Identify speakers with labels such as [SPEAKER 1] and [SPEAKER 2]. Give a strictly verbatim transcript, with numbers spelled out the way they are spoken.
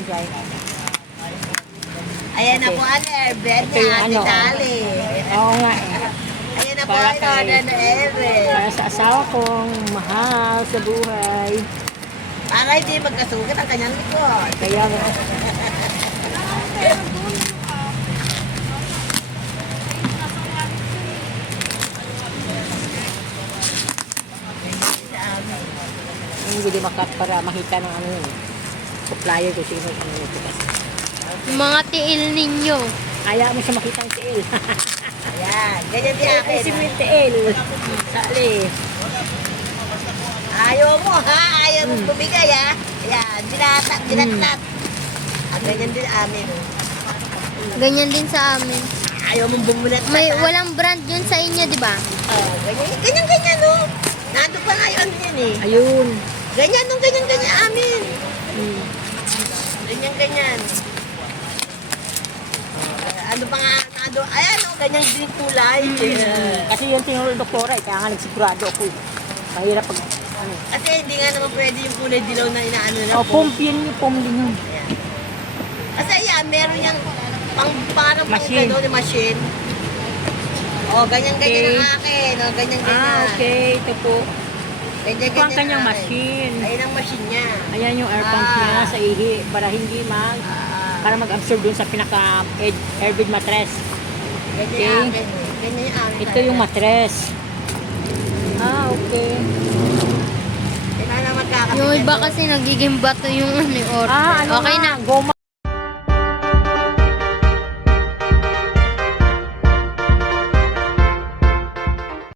[SPEAKER 1] Jai.
[SPEAKER 2] Ayan na
[SPEAKER 1] Okay.
[SPEAKER 2] po ang airbed
[SPEAKER 1] Ito yung
[SPEAKER 2] niya,
[SPEAKER 1] ano,
[SPEAKER 2] Ate Tali.
[SPEAKER 1] Oo nga eh.
[SPEAKER 2] Ayan na po
[SPEAKER 1] Para
[SPEAKER 2] ang
[SPEAKER 1] kay-
[SPEAKER 2] order na airbed.
[SPEAKER 1] Para sa asawa kong mahal sa buhay.
[SPEAKER 2] Para hindi magkasugat ang kanyang likod.
[SPEAKER 1] Kaya nga. Hindi makat para makita ng ano yun. Supplier ko sino ano yun.
[SPEAKER 3] Mga tiil ninyo.
[SPEAKER 1] Kaya mo siya makita yung tiil.
[SPEAKER 2] Ayan, ganyan din
[SPEAKER 1] Ay,
[SPEAKER 2] akin.
[SPEAKER 1] si may tiil. Sali.
[SPEAKER 2] Ayaw mo ha, ayaw mo bumigay ha. Ayan, dinata, dinatlat. Ah, ganyan din amin.
[SPEAKER 3] Ganyan din sa amin.
[SPEAKER 2] Ayaw mong bumulat.
[SPEAKER 3] May walang brand yun sa inyo, di ba?
[SPEAKER 2] Oh, ganyan, ganyan, ganyan no. Nando pa nga yun yan eh.
[SPEAKER 1] Ayun.
[SPEAKER 2] Ganyan nung ganyan, ganyan amin.
[SPEAKER 1] Hmm.
[SPEAKER 2] Ganyan, ganyan. Ah, ano pa nga, nando, ayan o, ganyan din kulay. Yeah.
[SPEAKER 1] Kasi yung tinuro ng doktora, eh, kaya nga nagsigurado ako. Mahirap pag ano.
[SPEAKER 2] Kasi hindi nga naman pwede yung kulay dilaw na inaano na.
[SPEAKER 1] Oh, pump yun yung pump din yun.
[SPEAKER 2] Ayan. Kasi yan, meron yung pang, parang pang
[SPEAKER 1] Machine.
[SPEAKER 2] gano'n yung machine. Oh, ganyan-ganyan
[SPEAKER 1] Okay.
[SPEAKER 2] ang akin. Oh, ganyan-ganyan.
[SPEAKER 1] Ah, okay. Ito po.
[SPEAKER 2] Ganyan-ganyan
[SPEAKER 1] Ito ang kanyang
[SPEAKER 2] akin.
[SPEAKER 1] machine.
[SPEAKER 2] Ayun ang machine niya.
[SPEAKER 1] Ayan yung air pump
[SPEAKER 2] Ah.
[SPEAKER 1] niya sa ihi para hindi mag
[SPEAKER 2] Ah,
[SPEAKER 1] para mag-absorb dun sa pinaka air- airbag mattress.
[SPEAKER 2] ganyan
[SPEAKER 1] Okay.
[SPEAKER 2] yung akin. Ganyan yung akin.
[SPEAKER 1] Ito yung mattress. Ah, okay.
[SPEAKER 2] Kailangan magkakapit.
[SPEAKER 3] Yung iba kasi nagiging bato yung ano, order.
[SPEAKER 1] Ah, ano
[SPEAKER 3] Okay
[SPEAKER 1] na?
[SPEAKER 3] na.
[SPEAKER 1] Goma